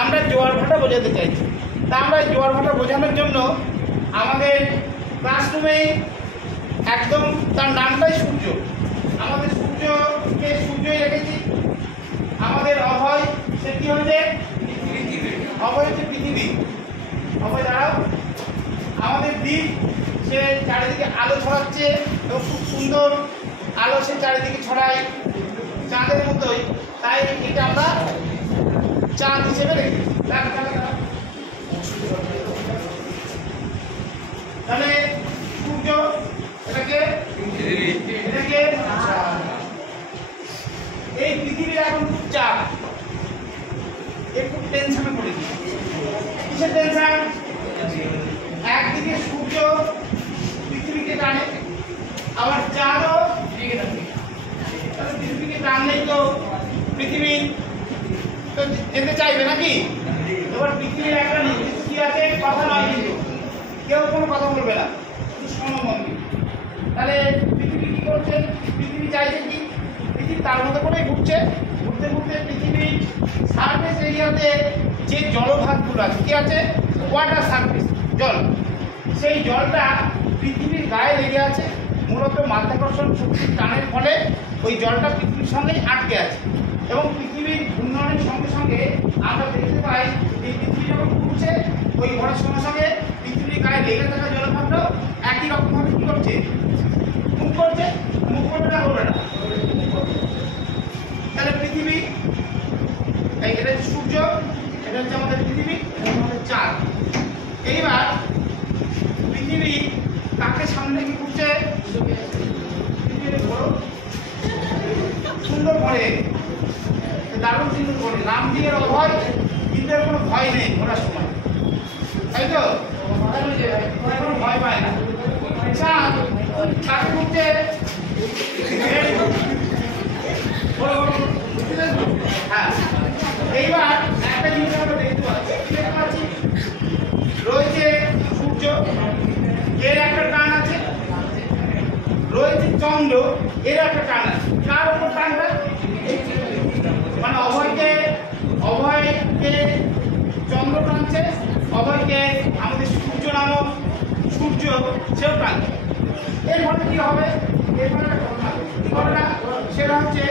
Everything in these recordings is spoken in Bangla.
আমরা জোয়ার ভাটা বোঝাতে চাইছি। তা আমরা জোয়ার ভাটা বোঝানোর জন্য আমাদের ক্লাসরুমে একদম তার নামটাই সূর্য, আমাদের সূর্যকে সূর্যই রেখেছি। আমাদের অভয় সে কি হচ্ছে? অভয় হচ্ছে পৃথিবী। অভয় দাঁড়াও। আমাদের দ্বীপ সে চারিদিকে আলো ছড়াচ্ছে এবং খুব সুন্দর আলো সে চারিদিকে ছড়ায় চাঁদের মতোই, তাই এটা আমরা চাঁদ হিসেবে রেখেছি। তাহলে সূর্য এটাকে এই পৃথিবীর এখন খুব চাপ, একটু টেনশনে পড়েছি। কিসের টেনশন? একদিকে সূর্য পৃথিবীকে টানে, আবার চাঁদও পৃথিবীকে টানলেই তো পৃথিবী তো যেতে চাইবে নাকি? এবার পৃথিবীর একটা নির্দিষ্ট কি আছে, কথা নয় কিন্তু কেউ কোনো কথা বলবে না, শুধু সমমন্ত্রী। তাহলে পৃথিবী কি করছে? পৃথিবী চাইছে কি? পৃথিবী তার মতো করেই ঘুরছে, ঘুরতে ঘুরতে পৃথিবীর সারফেস এরিয়াতে যে জলভাগগুলো আছে, কি আছে? ওয়াটার সারফেস, জল। সেই জলটা পৃথিবীর গায়ে লেগে আছে, মূলত মাধ্যাকর্ষণ শক্তির টানের ফলে ওই জলটা পৃথিবীর সঙ্গেই আটকে আছে। এবং পৃথিবীর ঘূর্ণনের সঙ্গে সঙ্গে আমরা দেখতে পাই যে পৃথিবী যখন ঘুরছে ওই ঘরের সঙ্গে সঙ্গে পৃথিবীর গায়ে লেগে থাকা জলভাগটাও একই রকমভাবে কী করছে? মুখ করছে। মুখ করবে না, করবে না? তাহলে পৃথিবী, এটা হচ্ছে সূর্য, এটা হচ্ছে আমাদের পৃথিবী, এটা আমাদের চাঁদ। এইবার পৃথিবী কাকে সামনে কি ঘুরছে? সুন্দর করে, দারুণ সুন্দর করে, নাম দিয়ে অভয়, কিন্তু এর কোনো ভয় নেই ঘোরার সময়, তাই তো? কোনো ভয় পায় না। চাঁদ কাকে ঘুরছে? হ্যাঁ, এইবার একটা জিনিস আমরা দেখতে পাচ্ছি, রয়েছে সূর্য, এর একটা টান আছে, রয়েছে চন্দ্র, এর একটা টান আছে। কার উপর টানটা? মানে অভয়কে চন্দ্র টানছে, অভয়কে আমাদের সূর্য নামক সূর্য সেও টানছে। এর ফলে কি হবে? এর ফলে একটা ঘটনা, সেটা হচ্ছে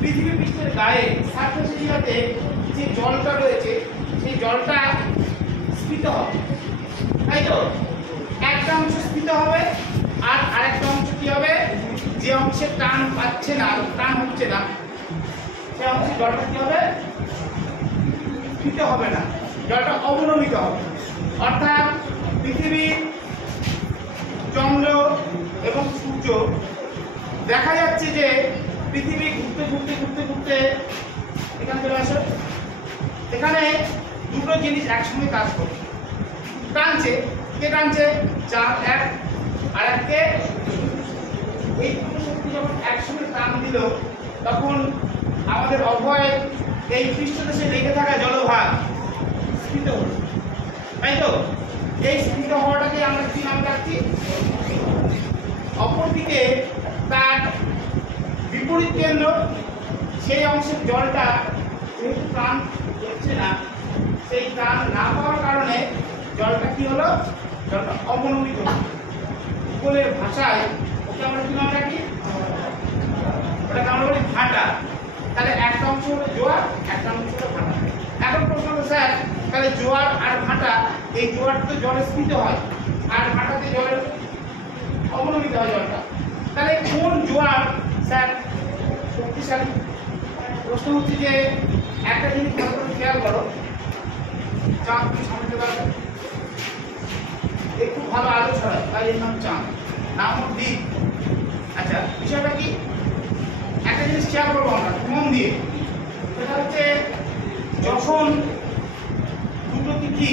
পৃথিবী পৃষ্ঠের গায়ে সারফেস এরিয়াতে যে জলটা রয়েছে সেই জলটা স্ফীত হবে, তাই তো? একটা অংশ স্ফীত হবে আর আরেকটা অংশ কি হবে? যে অংশে টান পাচ্ছে না, টান হচ্ছে না, সে অংশে জলটা কি হবে? স্ফীত হবে না, জলটা অবনমিত হবে। অর্থাৎ পৃথিবী, চন্দ্র এবং সূর্য, দেখা যাচ্ছে যে পৃথিবী ঘুরতে ঘুরতে ঘুরতে ঘুরতে এখানে চলে আসে। এখানে দুটো জিনিস একসঙ্গে কাজ করছে, টানছে। কে টানছে? চাঁদ এক আর এককে। এই দুটো শক্তি যখন একসঙ্গে টান দিল তখন আমাদের অভয় এই পৃষ্ঠদেশে লেগে থাকা জলভাগ স্ফীত হল, তাই তো? এই স্ফীত হওয়াটাকে আমরা কি নাম রাখছি? অপরদিকে তার বিপরীত কেন্দ্র, সেই অংশের জলটা যেহেতু টান হচ্ছে না, সেই টান না পাওয়ার কারণে জলটা কি হলো? জলটা অবনমিত হলো। ভূগোলের ভাষায় ওকে আমরা কি নাম রাখি? ওটাকে আমরা বলি ভাটা। তাহলে একটা অংশ হলো জোয়ার, একটা অংশ হলো ভাটা। এখন প্রশ্ন হলো, স্যার তাহলে জোয়ার আর ভাটা, এই জোয়ার তো জলে স্ফীত হয় আর ভাটাতে জলের অবনমিত হয় জলটা, তাহলে কোন জোয়ার স্যার শক্তিশালী? প্রশ্ন হচ্ছে যে একটা জিনিস ভালো করে খেয়াল করো, চাঁদ কি সামনে পারবে? খুব ভালো আলো ছড়ায়, তাই এর নাম চাঁদ, নাম হল দ্বীপ। আচ্ছা, বিষয়টা কি? একটা জিনিস খেয়াল করবো আমরা মন দিয়ে, সেটা হচ্ছে যখন দুটো তিথি,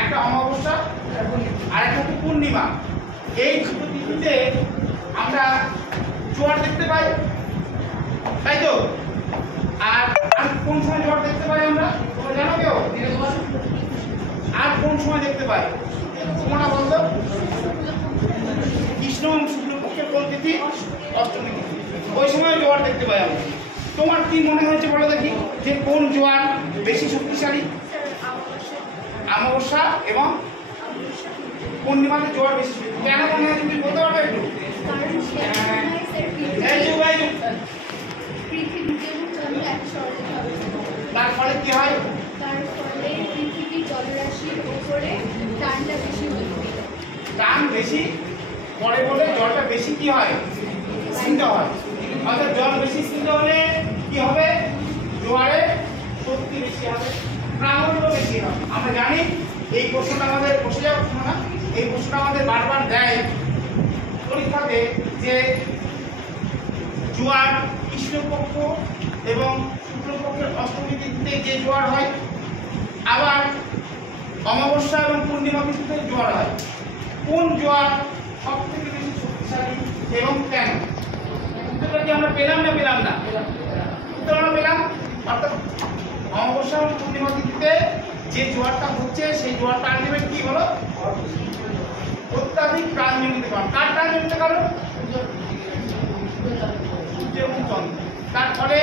একটা অমাবস্যা আর একটা হচ্ছে পূর্ণিমা, এই দুটো তিথিতে আমরা জোয়ার দেখতে পাই, তাই তো? আর কোন সময় জোয়ার দেখতে পাই আমরা? তোমরা জানো কেউ? আর কোন সময় দেখতে পাই তোমরা বলতো? কৃষ্ণ এবং শুক্লপক্ষের কোন তিথি? অষ্টমী তিথি। ওই সময় জোয়ার দেখতে পাই আমরা। তোমার কি মনে হয়েছে বলো দেখি, যে কোন জোয়ার বেশি শক্তিশালী? অমাবস্যা এবং পূর্ণিমাতে জোয়ার বেশি। কেন মনে হয় তুমি বলতে পারবে একটু? তার ফলে কি হয়? তার ফলে পৃথিবী জলরাশির উপরে টানটা বেশি হয়। টান বেশি পড়ে বলে জলটা বেশি কি হয়? স্নিগ্ধ হয়। অর্থাৎ জল বেশি স্নিগ্ধ হলে কি হবে? জোয়ারের শক্তি বেশি হবে, প্রাবল্য বেশি হবে। আমরা জানি এই প্রশ্নটা আমাদের বসে যাওয়ার শোনো না, এই প্রশ্নটা আমাদের বারবার দেয় পরীক্ষাতে, যে জোয়ার কৃষ্ণপক্ষ এবং শুক্লপক্ষের অষ্টমী তিথিতে যে জোয়ার হয়, আবার অমাবস্যা এবং পূর্ণিমা তিথিতে জোয়ার হয়। কোন জোয়ার সব থেকে বেশি শক্তিশালী এবং কেন? উত্তরটা কি আমরা পেলাম না পেলাম না? উত্তর আমরা পেলাম। অর্থাৎ অমাবস্যা এবং পূর্ণিমা তিথিতে যে জোয়ারটা হচ্ছে সেই জোয়ারটা আলটিমেট কি হলো? অত্যাধিক প্রাণজনিত কারণ। কার প্রাণজনিত কারণ? সূর্য এবং চন্দ্র। তার ফলে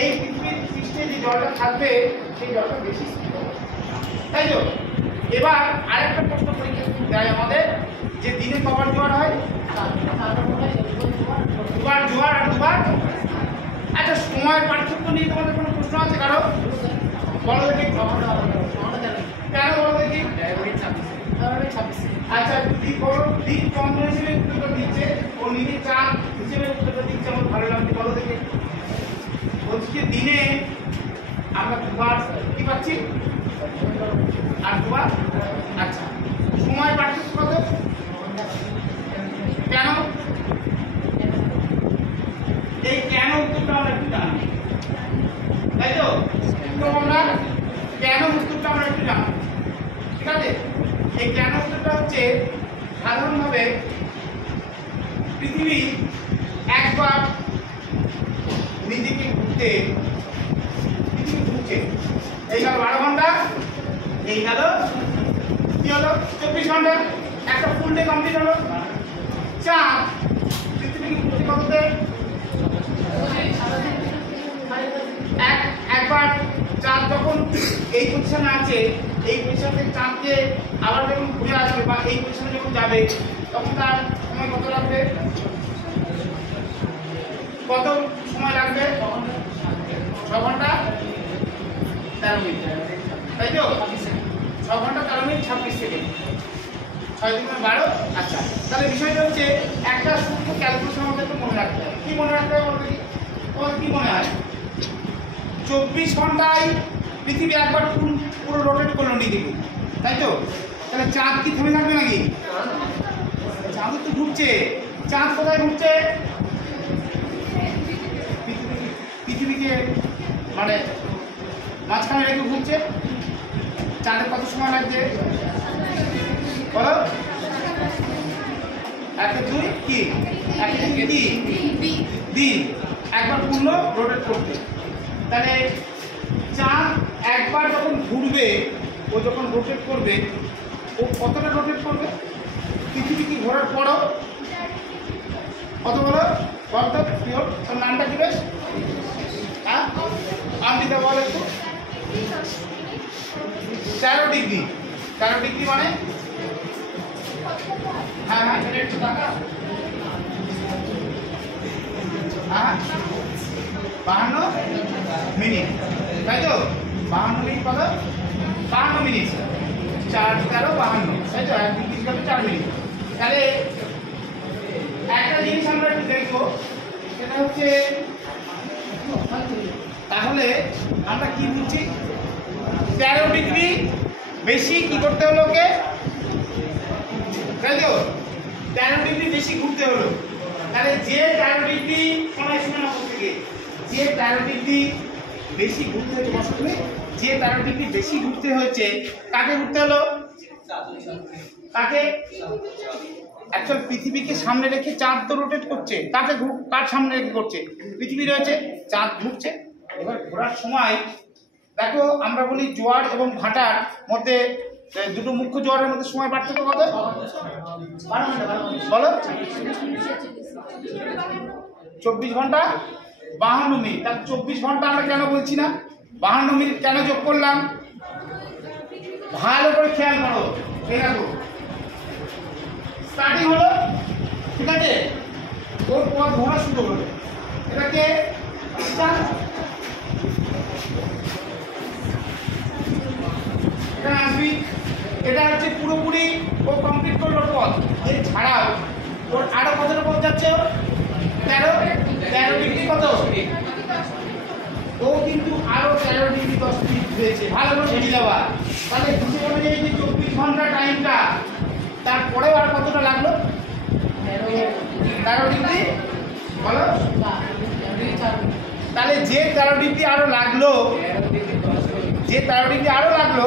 এই পৃথিবীর পৃষ্ঠে যে জলটা থাকবে সেই জলটা বেশি স্থির হবে, তাই তো? এবার আরেকটা প্রশ্ন পরীক্ষা দেয় আমাদের, যে দিনে কবার জোয়ার হয়? দুবার জোয়ার আর দুবার। আচ্ছা, সময়ের পার্থক্য নিয়ে তোমাদের কোনো প্রশ্ন আছে কারো? বলো দেখি। কেন বলো দেখি? আচ্ছা, দিক চন্দ্র হিসেবে উত্তরটা দিচ্ছে, ও নিজে চাঁদ হিসেবে উত্তরটা দিচ্ছে, আমার ভালো লাগছে। বলো দেখি। বলছি যে দিনে আমরা দুবার কি পাচ্ছি আর দুবার। আচ্ছা, সময় পার্থক্য কত? কেন? এই কেন উত্তরটা আমরা একটু জানি, তাই তো? আমরা কেন উত্তরটা আমরা একটু জানি, ঠিক আছে? এই কেন উত্তরটা হচ্ছে, সাধারণভাবে পৃথিবী একবার নিজেকে ঘুরতে, পৃথিবী ঘুরছে, এই গেল 12 ঘন্টা, এই গেল কি হলো 24 ঘন্টা, একটা ফুল ডে কমপ্লিট হলো। চাঁদ পৃথিবীকে ঘুরতে কততে? একবার চাঁদ যখন এই পজিশনে আছে, এই পজিশন থেকে চাঁদকে আবার যখন ঘুরে আসবে বা এই পজিশনে যখন যাবে, তখন তার সময় কত লাগবে? কত সময় লাগবে? 6 ঘন্টা 13 মিনিট, তাই তো? 6 ঘন্টা 13 মিনিট 26 সেকেন্ড, 6 × 12। আচ্ছা, তাহলে বিষয়টা হচ্ছে একটা সূত্র ক্যালকুলেশন আমাদেরকে মনে রাখতে হবে। কি মনে রাখতে হবে বলতে কি? তোমার কি মনে হয়? 24 ঘন্টায় পৃথিবী একবার পুরো রোটেট করলো নিজেকে, তাই তো? তাহলে চাঁদ কি থেমে থাকবে নাকি? চাঁদ তো ঘুরছে। চাঁদ কোথায় ঘুরছে? পৃথিবীকে মানে মাঝখানে রেখে ঘুরছে। চাঁদের কত সময় লাগছে বলো? 1 2 কি 1 2 দিন একবার পূর্ণ রোটেট করতে। তাহলে চাঁদ একবার যখন ঘুরবে, ও যখন রোটেট করবে, ও কতটা রোটেট করবে? পৃথিবী কি ঘোরার পরও কত বলো? বলতো পিওর তোর নামটা কি বেশ? হ্যাঁ, আমৃতা বল একটু। 13 ডিগ্রি। 13 ডিগ্রি মানে? হ্যাঁ হ্যাঁ, একটু টাকা। হ্যাঁ, 52 মিনিট, তাই তো? 52 মিনিট কত? 52 মিনিট, 4 13 52, তাই তো? 1 মিনিট গেলে 4 মিনিট। তাহলে একটা জিনিস আমরা একটু দেখবো, সেটা হচ্ছে, তাহলে আমরা কি বুঝছি? 13 ডিগ্রি বেশি কি করতে হলো ওকে, তাই তো? 13 ডিগ্রি বেশি ঘুরতে হলো। তাহলে যে 13 ডিগ্রি সময় শোনা থেকে, যে 13 ডিগ্রি বেশি ঘুরতে হয়েছে, বসলে যে 13 ডিগ্রি বেশি ঘুরতে হয়েছে, কাকে ঘুরতে হলো? কাকে? অ্যাকচুয়াল পৃথিবীকে সামনে রেখে চাঁদ তো রোটেট করছে। কাকে কার সামনে রেখে করছে? পৃথিবী রয়েছে, চাঁদ ঘুরছে। এবার ঘোরার সময় দেখো, আমরা বলি জোয়ার এবং ভাটার মধ্যে, দুটো মুখ্য জোয়ারের মধ্যে সময় পার্থক্য কত বলো? 24 ঘন্টা 52 মিনিট। তাহলে 24 ঘন্টা আমরা কেন বলছি না, 52 মিনিট কেন যোগ করলাম? ভালো করে খেয়াল করো, এই দেখো স্টার্টিং হলো, ঠিক আছে, ওর পথ ঘোরা শুরু হলো, এটাকে এখানে আসবি, এটা হচ্ছে পুরোপুরি ও কমপ্লিট করলো পথ। এছাড়াও ওর আরো কতটা পথ যাচ্ছে, 13 ডিগ্রি কত, ও কিন্তু আরো 13 ডিগ্রি 10 মিনিট হয়েছে। ভালো করে বুঝে যাওয়া, তাহলে হিসেব অনুযায়ী যে 24 ঘন্টা টাইমটা, তারপরেও আর কতটা লাগলো, 13 ডিগ্রি বলো। তাহলে যে 13 ডিগ্রি আরো লাগলো, যে 13 ডিগ্রি আরো লাগলো,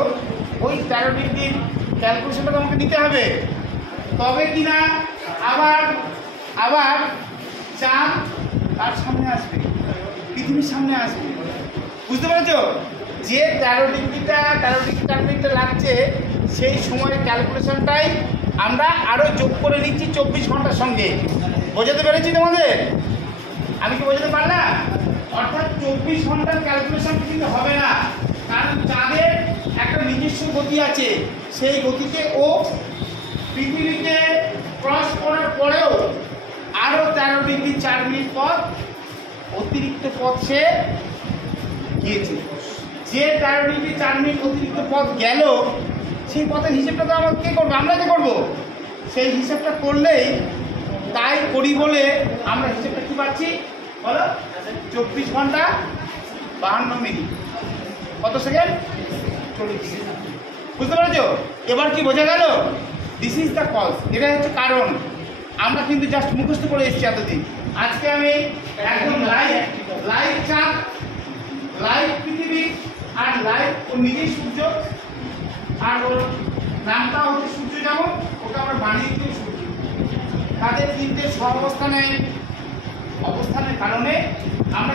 ওই 13 ডিগ্রির ক্যালকুলেশনটা তোমাকে নিতে হবে, তবে কিনা আবার আবার চাঁদ তার সামনে আসবে, পৃথিবীর সামনে আসবে। বুঝতে পেরেছো? যে 13 ডিগ্রিটা 13 ডিগ্রি 4 মিনিটটা লাগছে, সেই সময়ের ক্যালকুলেশনটাই আমরা আরো যোগ করে নিচ্ছি 24 ঘন্টার সঙ্গে। বোঝাতে পেরেছি তোমাদের? আমি কি বোঝাতে পারলাম? অর্থাৎ 24 ঘন্টার ক্যালকুলেশন কিন্তু হবে না, কারণ চাঁদের একটা নিজস্ব গতি আছে, সেই গতিতে ও পৃথিবীতে ক্রস করার পরেও আরো 13 ডিগ্রি 4 মিনিট পথ অতিরিক্ত পথ সে গিয়েছে। যে 13 ডিগ্রি 4 মিনিট অতিরিক্ত পথ গেল, সেই পথের হিসেবটা তো আমরা কে করবো? আমরা কে করবো? সেই হিসেবটা করলেই, তাই করি বলে আমরা হিসেবটা কি পাচ্ছি বলো, 24 ঘন্টা 52 মিনিট কত সেকেন্ড, 40 সেকেন্ড। বুঝতে পেরেছো? এবার কি বোঝা গেল? দিস ইজ দ্য কজ, এটা হচ্ছে কারণ। আমরা কিন্তু জাস্ট মুখস্থ করে এসেছি এতদিন। আজকে আমি একদম লাইভ চাঁদ, লাইভ পৃথিবী, আর লাইভ ও নিজেই সূর্য, আর ওর নামটা হচ্ছে সূর্য, যেমন ওটা আমরা বানিয়ে দিই সূর্য। তাদের তিনটে অবস্থানের কারণে আমরা